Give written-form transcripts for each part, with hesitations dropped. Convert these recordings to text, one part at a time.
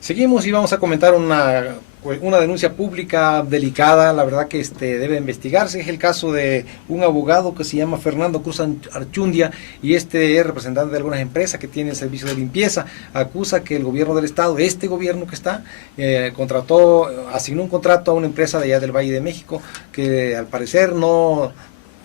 Seguimos y vamos a comentar una denuncia pública delicada, la verdad que debe investigarse. Es el caso de un abogado que se llama Fernando Cruz Archundia, y es representante de algunas empresas que tienen servicio de limpieza. Acusa que el gobierno del estado, este gobierno que está, asignó un contrato a una empresa de allá del Valle de México, que al parecer no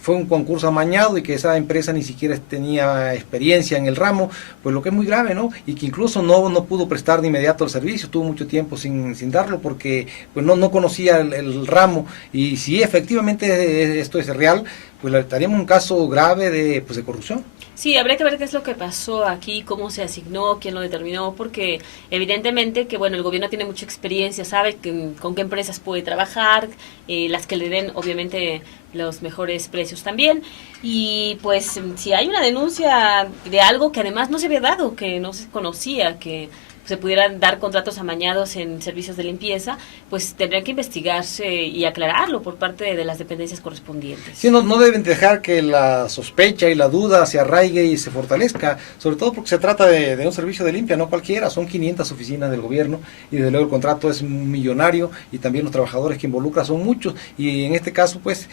fue un concurso amañado y que esa empresa ni siquiera tenía experiencia en el ramo, pues lo que es muy grave, ¿no? Y que incluso no pudo prestar de inmediato el servicio, tuvo mucho tiempo sin darlo porque pues no conocía el ramo. Y si efectivamente esto es real, pues estaríamos en un caso grave de corrupción. Sí, habría que ver qué es lo que pasó aquí, cómo se asignó, quién lo determinó, porque evidentemente que bueno, el gobierno tiene mucha experiencia, sabe con qué empresas puede trabajar, las que le den obviamente los mejores precios también, y pues si hay una denuncia de algo que además no se había dado, que no se conocía, que se pudieran dar contratos amañados en servicios de limpieza, pues tendrían que investigarse y aclararlo por parte de las dependencias correspondientes. Sí, no deben dejar que la sospecha y la duda se arraigue y se fortalezca, sobre todo porque se trata de un servicio de limpia, no cualquiera, son 500 oficinas del gobierno y desde luego el contrato es millonario y también los trabajadores que involucra son muchos, y en este caso pues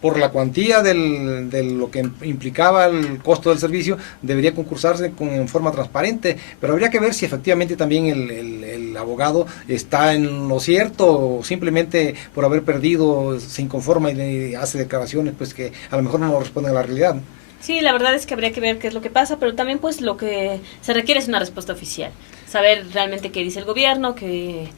por la cuantía de lo que implicaba el costo del servicio debería concursarse en forma transparente, pero habría que ver si efectivamente también el abogado está en lo cierto o simplemente por haber perdido se inconforma y hace declaraciones pues que a lo mejor no responden a la realidad. Sí, la verdad es que habría que ver qué es lo que pasa, pero también pues lo que se requiere es una respuesta oficial, saber realmente qué dice el gobierno, qué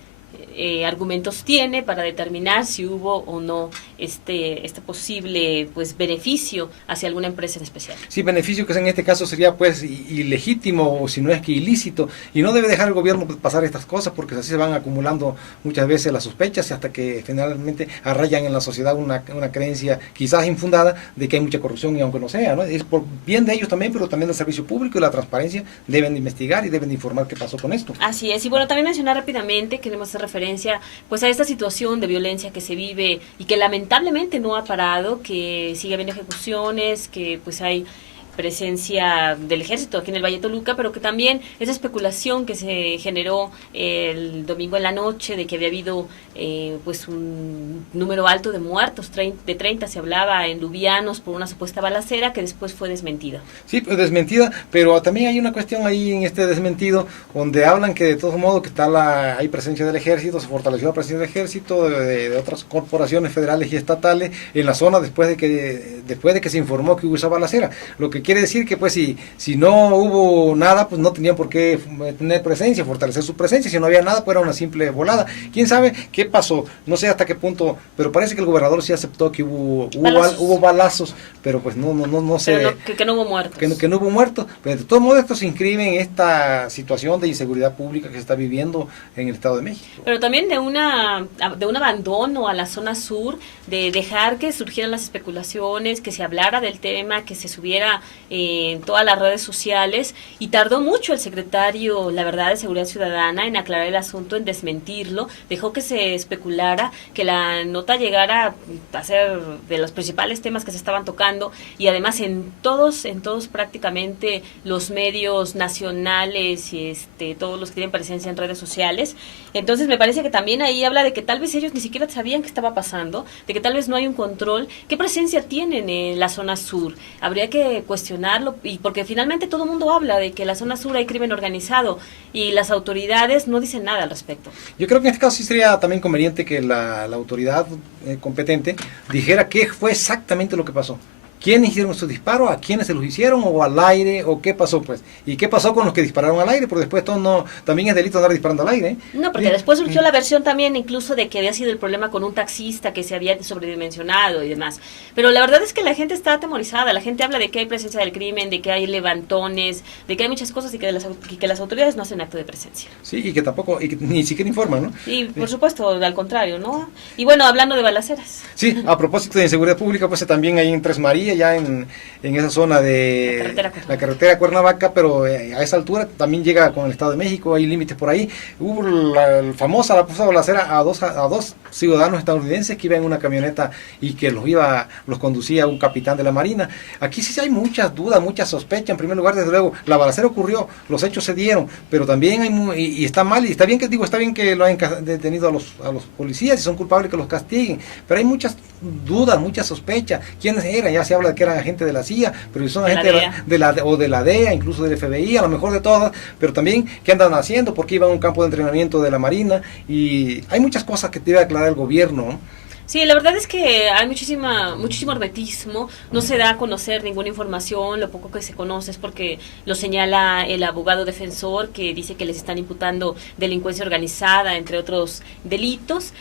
argumentos tiene para determinar si hubo o no este posible pues beneficio hacia alguna empresa en especial. Sí, beneficio que en este caso sería pues ilegítimo o si no es que ilícito, y no debe dejar el gobierno pasar estas cosas porque así se van acumulando muchas veces las sospechas hasta que finalmente arraigan en la sociedad una creencia quizás infundada de que hay mucha corrupción, y aunque no sea, ¿no? Es por bien de ellos también, pero también del servicio público y la transparencia deben de investigar y deben de informar qué pasó con esto. Así es, y bueno, también mencionar rápidamente, queremos hacer referencia pues a esta situación de violencia que se vive y que lamentablemente no ha parado, que sigue habiendo ejecuciones, que pues hay presencia del ejército aquí en el Valle de Toluca, pero que también esa especulación que se generó el domingo en la noche de que había habido pues un número alto de muertos, de 30 se hablaba en Lubianos por una supuesta balacera que después fue desmentida. Sí, pues desmentida, pero también hay una cuestión ahí en este desmentido donde hablan que de todos modos que hay presencia del ejército, se fortaleció la presencia del ejército, de otras corporaciones federales y estatales en la zona después de que se informó que hubo esa balacera, lo que quiere decir que pues si no hubo nada, pues no tenían por qué tener presencia, fortalecer su presencia. Si no había nada, pues era una simple volada. ¿Quién sabe qué pasó? No sé hasta qué punto, pero parece que el gobernador sí aceptó que hubo balazos, pero pues no sé. Pero que no hubo muertos. Que no hubo muertos, pero de todos modos esto se inscribe en esta situación de inseguridad pública que se está viviendo en el Estado de México. Pero también de un abandono a la zona sur, de dejar que surgieran las especulaciones, que se hablara del tema, que se subiera en todas las redes sociales, y tardó mucho el secretario, la verdad, de Seguridad Ciudadana en aclarar el asunto, en desmentirlo, dejó que se especulara, que la nota llegara a ser de los principales temas que se estaban tocando, y además en todos prácticamente los medios nacionales y todos los que tienen presencia en redes sociales. Entonces me parece que también ahí habla de que tal vez ellos ni siquiera sabían qué estaba pasando, de que tal vez no hay un control. ¿Qué presencia tienen en la zona sur? Habría que cuestionarlo, y porque finalmente todo el mundo habla de que en la zona sur hay crimen organizado y las autoridades no dicen nada al respecto. Yo creo que en este caso sí sería también conveniente que la autoridad competente dijera qué fue exactamente lo que pasó. ¿Quiénes hicieron estos disparos? ¿A quiénes se los hicieron? ¿O al aire? ¿O qué pasó pues? ¿Y qué pasó con los que dispararon al aire? Porque después también es delito andar disparando al aire, ¿eh? No, porque después surgió la versión también incluso de que había sido el problema con un taxista que se había sobredimensionado y demás. Pero la verdad es que la gente está atemorizada, la gente habla de que hay presencia del crimen, de que hay levantones, de que hay muchas cosas y que las autoridades no hacen acto de presencia. Sí, y que ni siquiera informan, ¿no? Y por supuesto, al contrario, ¿no? Y bueno, hablando de balaceras. Sí, a propósito de inseguridad pública, pues también hay en Tres Marías ya en esa zona de la carretera Cuernavaca, pero a esa altura también llega con el Estado de México, hay límites por ahí. Hubo la famosa balacera a dos ciudadanos estadounidenses que iban en una camioneta y que los conducía un capitán de la Marina. Aquí sí hay muchas dudas, muchas sospechas. En primer lugar, desde luego, la balacera ocurrió, los hechos se dieron, pero también y está mal, y está bien que lo hayan detenido a los policías, si son culpables que los castiguen, pero hay muchas dudas, muchas sospechas. ¿Quiénes eran? Ya se habla de que eran agentes de la CIA, pero si son agentes de la DEA, incluso del FBI, a lo mejor de todas, pero también qué andan haciendo, por qué iban a un campo de entrenamiento de la Marina, y hay muchas cosas que debe aclarar el gobierno, ¿no? Sí, la verdad es que hay muchísimo hermetismo, no se da a conocer ninguna información, lo poco que se conoce es porque lo señala el abogado defensor, que dice que les están imputando delincuencia organizada, entre otros delitos,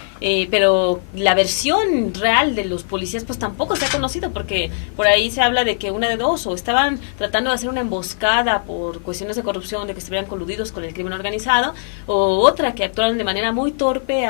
pero la versión real de los policías pues tampoco se ha conocido, porque por ahí se habla de que una de dos, o estaban tratando de hacer una emboscada por cuestiones de corrupción, de que estuvieran coludidos con el crimen organizado, o otra, que actuaron de manera muy torpe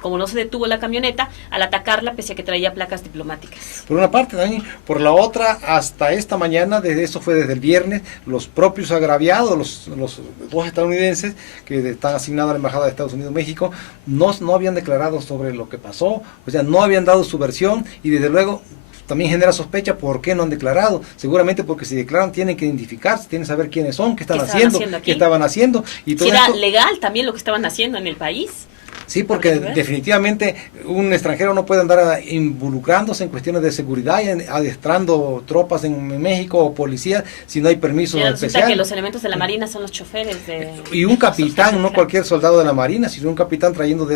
como no se detuvo la camioneta, al atacarla pese a que traía placas diplomáticas. Por una parte, Dani, por la otra, hasta esta mañana, eso fue desde el viernes, los propios agraviados, los dos estadounidenses que están asignados a la Embajada de Estados Unidos en México, no habían declarado sobre lo que pasó, o sea, no habían dado su versión, y desde luego también genera sospecha por qué no han declarado. Seguramente porque si declaran tienen que identificarse, tienen que saber quiénes son, qué están haciendo, qué estaban haciendo. Y todo si era legal también lo que estaban haciendo en el país. Sí, porque definitivamente un extranjero no puede andar involucrándose en cuestiones de seguridad y adiestrando tropas en México o policías si no hay permiso especial. Que los elementos de la Marina son los choferes y un capitán, no cualquier soldado de la Marina, sino un capitán sirviendo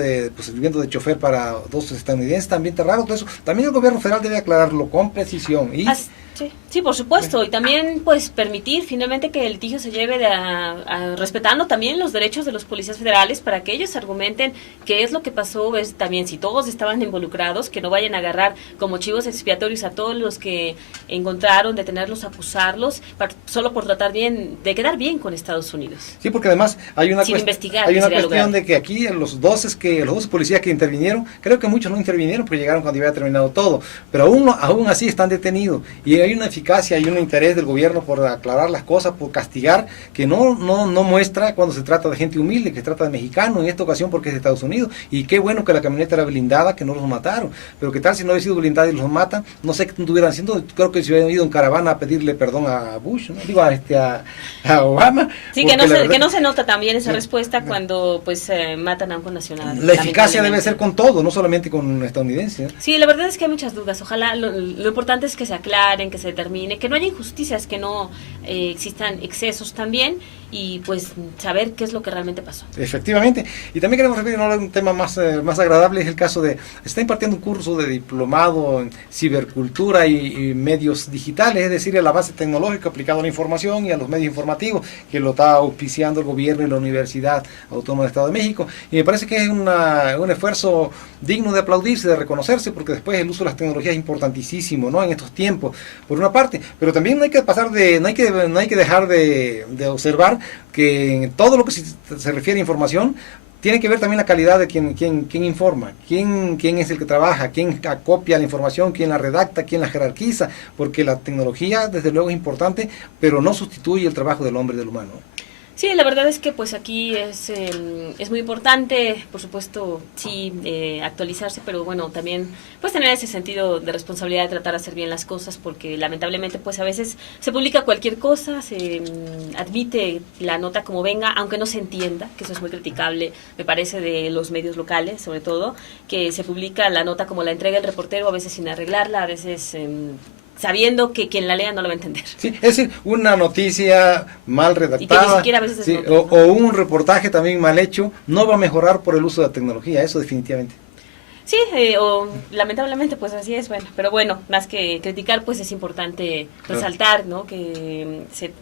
de chofer para dos estadounidenses, también está raro todo eso. También el gobierno federal debe aclararlo con precisión. Sí, por supuesto, y también pues permitir finalmente que el litigio se lleve respetando también los derechos de los policías federales para que ellos argumenten qué es lo que pasó, también si todos estaban involucrados, que no vayan a agarrar como chivos expiatorios a todos los que encontraron, detenerlos, acusarlos, solo por tratar de quedar bien con Estados Unidos. Sí, porque además hay una cuestión de que aquí los 12 policías que intervinieron, creo que muchos no intervinieron porque llegaron cuando ya había terminado todo, pero aún así están detenidos, y hay una eficacia, hay un interés del gobierno por aclarar las cosas, por castigar, que no muestra cuando se trata de gente humilde, que se trata de mexicanos, en esta ocasión porque es de Estados Unidos, y qué bueno que la camioneta era blindada, que no los mataron, pero qué tal si no hubiera sido blindada y los matan, no sé qué estuvieran haciendo, creo que si hubieran ido en caravana a pedirle perdón a Bush, ¿no? Digo a Obama. Sí, que no se nota también esa respuesta cuando pues matan a un connacional. La eficacia debe ser con todo, no solamente con estadounidenses. Sí, la verdad es que hay muchas dudas, ojalá lo importante es que se aclaren, que se determine, que no haya injusticias, que no existan excesos también, y pues saber qué es lo que realmente pasó. Efectivamente, y también queremos referirnos a un tema más agradable, es el caso de, está impartiendo un curso de diplomado en cibercultura y medios digitales, es decir, a la base tecnológica aplicada a la información y a los medios informativos, que lo está auspiciando el gobierno y la Universidad Autónoma del Estado de México, y me parece que es un esfuerzo digno de aplaudirse, de reconocerse, porque después el uso de las tecnologías es importantísimo, ¿no?, en estos tiempos, por una parte, pero también no hay que dejar de observar que en todo lo que se refiere a información tiene que ver también la calidad de quien informa, quién es el que trabaja, quién acopia la información, quién la redacta, quién la jerarquiza, porque la tecnología desde luego es importante, pero no sustituye el trabajo del hombre y del humano. Sí, la verdad es que pues aquí es muy importante, por supuesto, sí, actualizarse, pero bueno, también pues tener ese sentido de responsabilidad de tratar de hacer bien las cosas, porque lamentablemente pues a veces se publica cualquier cosa, se admite la nota como venga, aunque no se entienda, que eso es muy criticable, me parece, de los medios locales, sobre todo, que se publica la nota como la entrega el reportero, a veces sin arreglarla, a veces sabiendo que quien la lea no lo va a entender. Sí, es decir, una noticia mal redactada, y que ni siquiera a veces sí, o un reportaje también mal hecho, no va a mejorar por el uso de la tecnología, eso definitivamente. Sí, o lamentablemente pues así es, bueno, pero bueno, más que criticar pues es importante resaltar, ¿no?, que se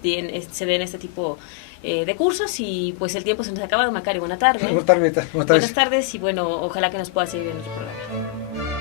den este tipo de cursos, y pues el tiempo se nos ha acabado. Macario, buena tarde. Buenas tardes. Buenas tardes, y bueno, ojalá que nos pueda seguir en nuestro programa.